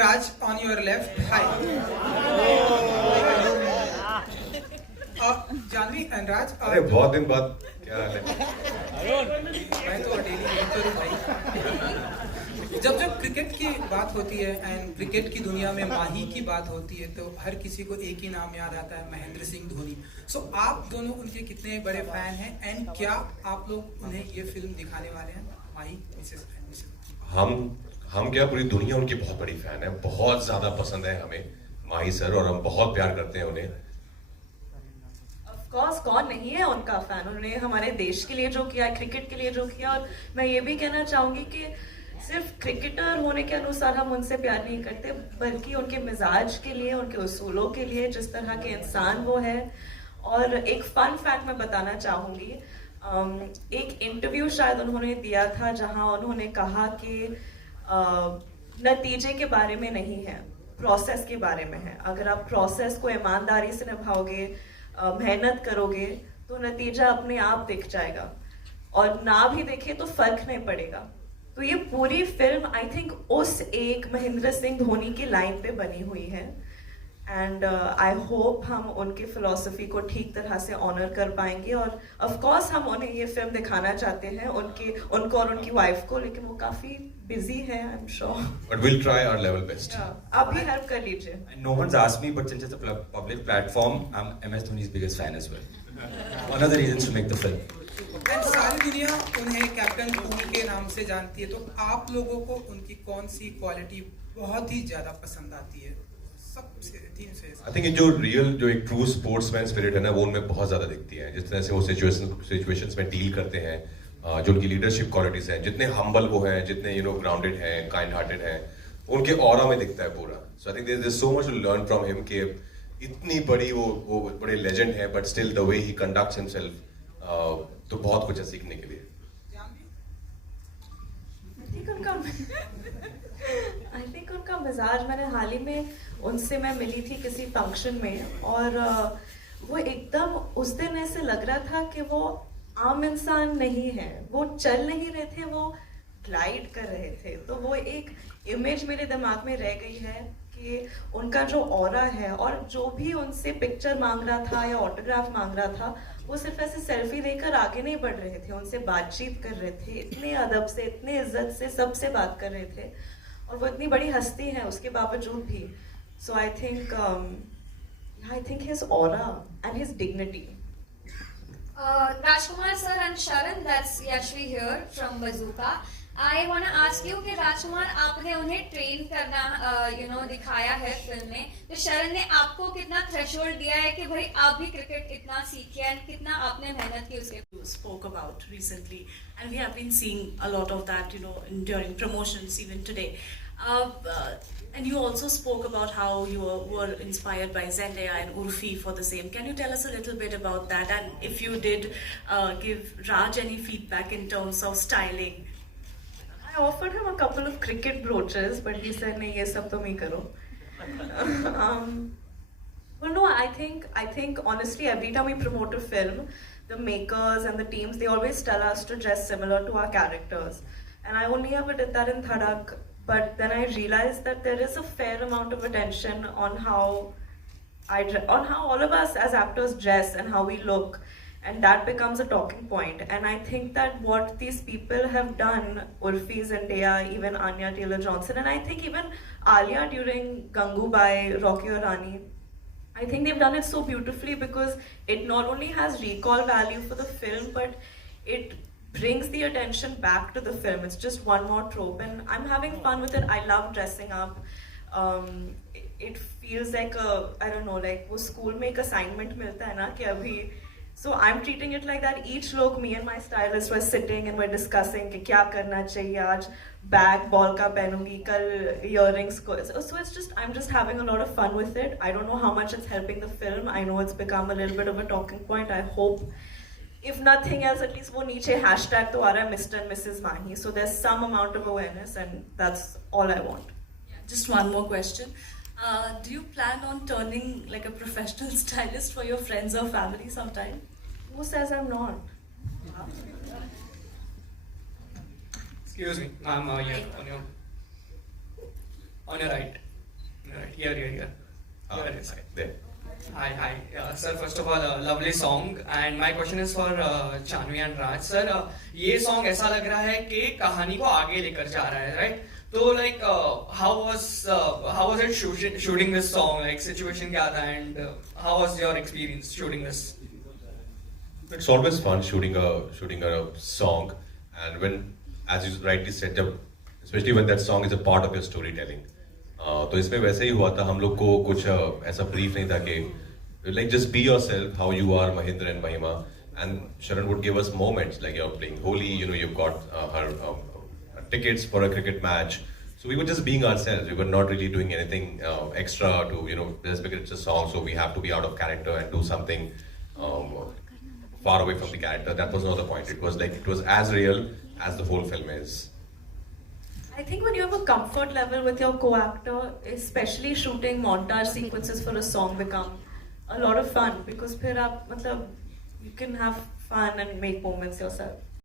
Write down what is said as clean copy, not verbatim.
Raj on your left. Hi. Janvi and Raj. अरे बहुत दिन बाद क्या हाल है? मैं तो डेली विकेटर हूँ भाई। जब क्रिकेट की बात होती है एंड क्रिकेट की दुनिया में माही की बात होती है तो हर किसी को एक ही नाम याद आता है, महेंद्र सिंह धोनी। सो आप दोनों उनके कितने बड़े फैन हैं एंड क्या आप लोग उन्हें ये फिल्म दिखाने वाले हैं? माही, मिसेस एंड मिसेस। हम क्या, पूरी दुनिया उनकी बहुत बड़ी फैन है, बहुत ज्यादा पसंद है हमें माही सर, और हम बहुत प्यार करते हैं उन्हें। ऑफ कोर्स, कौन नहीं है उनका फैन। उन्होंने हमारे देश के लिए जो किया, क्रिकेट के लिए जो किया, और मैं ये भी कहना चाहूंगी कि सिर्फ क्रिकेटर होने के अनुसार हम उनसे प्यार नहीं करते, बल्कि उनके मिजाज के लिए, उनके उसूलों के लिए, जिस तरह के इंसान वो है। और एक फन फैक्ट मैं बताना चाहूंगी, एक इंटरव्यू शायद उन्होंने दिया था जहां उन्होंने कहा कि नतीजे के बारे में नहीं है, प्रोसेस के बारे में है। अगर आप प्रोसेस को ईमानदारी से निभाओगे, मेहनत करोगे, तो नतीजा अपने आप दिख जाएगा, और ना भी दिखे तो फर्क नहीं पड़ेगा। तो ये पूरी फिल्म आई थिंक उस एक महेंद्र सिंह धोनी की लाइन पे बनी हुई है, एंड आई होप हम उनकी फिलॉसफी को ठीक तरह से ऑनर कर पाएंगे। और ऑफ कोर्स हम उन्हें ये फिल्म दिखाना चाहते हैं, उनको और उनकी वाइफ को, लेकिन वो काफी बिजी है, I am sure, but will try our level best. आप भी हेल्प कर लीजिए। No one's asked me, but since it's a public platform, I'm MS Dhoni's biggest fan as well. One of the reasons to make the film. And सारी दुनिया उन्हें captain cool के नाम से जानती है, तो आप लोगों को उनकी कौन सी क्वालिटी बहुत ही ज्यादा पसंद आती है? सबसे तीन से। आई थिंक जो रियल, जो एक ट्रू स्पोर्ट्समैन स्पिरिट है ना, वो उनमें बहुत ज्यादा दिखती है। जिस तरह से वो सिचुएशंस में डील करते हैं, जो उनकी लीडरशिप क्वालिटीज हैं, जितने हम्बल वो हैं, जितने ग्राउंडेड हैं, काइंड हार्टेड हैं, उनके ऑरा में दिखता है पूरा। So I think there is so much to learn from him कि इतनी बड़ी वो बड़े लेजेंड है, but still the way he conducts himself, तो बहुत कुछ है सीखने के लिए। आई थिंक उनका मिजाज, मैंने हाल ही में उनसे मैं मिली थी किसी फंक्शन में, और वो एकदम उस दिन ऐसे लग रहा था कि वो आम इंसान नहीं है, वो चल नहीं रहे थे, वो ग्लाइड कर रहे थे। तो वो एक इमेज मेरे दिमाग में रह गई है कि उनका जो ऑरा है, और जो भी उनसे पिक्चर मांग रहा था या ऑटोग्राफ मांग रहा था, वो सिर्फ ऐसे सेल्फी देकर आगे नहीं बढ़ रहे थे, उनसे बातचीत कर रहे थे, इतने अदब से, इतने इज्जत से सबसे बात कर रहे थे, और वो इतनी बड़ी हस्ती है उसके बावजूद भी। So I think his aura and his dignity. Rajkumar sir and Sharan, that's Yashvi here from Bazooka. I want to ask you कि राजकुमार, आपने उन्हें ट्रेन करना दिखाया है फिल्म में, तो शरण ने आपको कितना थ्रेशोल्ड दिया है कि भाई आप भी क्रिकेट इतना सीखे एंड कितना आपने मेहनत की उसके? You spoke about recently, and we have been seeing a lot of that, during promotions even today. And you also spoke about how you were inspired by Zendaya and Urfi for the same. Can you tell us a little bit about that? And if you did give Raj any feedback in terms of styling? I offered him a couple of cricket brooches, but he said, "नहीं, ये सब तुम ही करो." Well, no, I think honestly, every time we promote a film, the makers and the teams, they always tell us to dress similar to our characters. And I only ever did that in Dhadak, but then I realized that there is a fair amount of attention on how all of us as actors dress and how we look, and that becomes a talking point. And I think that what these people have done, Urfi, Zendaya, even Anya Taylor-Johnson, and I think even Alia during Gangubai, Rocky Aur Rani, I think they've done it so beautifully, because it not only has recall value for the film, but it brings the attention back to the film. It's just one more trope, and I'm having fun with it. I love dressing up. It feels like I don't know, like वो school में एक assignment मिलता है ना कि अभी, so I'm treating it like that. Each लोग, me and my stylist, were sitting and we're discussing कि क्या करना चाहिए, आज bag ball का पहनूंगी, कल earrings को, so it's just, I'm just having a lot of fun with it. I don't know how much it's helping the film. I know it's become a little bit of a talking point. I hope, if nothing else, at least वो नीचे hashtag तो आ रहा है Mr. and Mrs. Mahi, so there's some amount of awareness, and that's all I want. Yeah, just one more question. Do you plan on turning like a professional stylist for your friends or family sometime? Who says I'm not? Excuse me, ma'am, on your right. Right, here. Here is it. There. Hi. Sir, first of all, a lovely song. And my question is for Chanvi and Raj. Sir, ये song ऐसा लग रहा है कि कहानी को आगे लेकर जा रहा है, right? So, like, how was it shooting this song? Like, situation क्या था, and how was your experience shooting this? It's always fun shooting a song, and when, as you rightly said, especially when that song is a part of your storytelling. तो इसमें वैसे ही हुआ था. हम लोग को कुछ ऐसा brief नहीं था कि like just be yourself, how you are, Mahindra and Mahima, and Sharan would give us moments like you're playing Holi, you know, you've got her tickets for a cricket match. So we were just being ourselves. We were not really doing anything extra to, you know, just because it's a song, so we have to be out of character and do something far away from the character. That was not the point. It was like, it was as real as the whole film is. I think when you have a comfort level with your co-actor, especially shooting montage sequences for a song become a lot of fun, because फिर आप मतलब you can have fun and make moments yourself.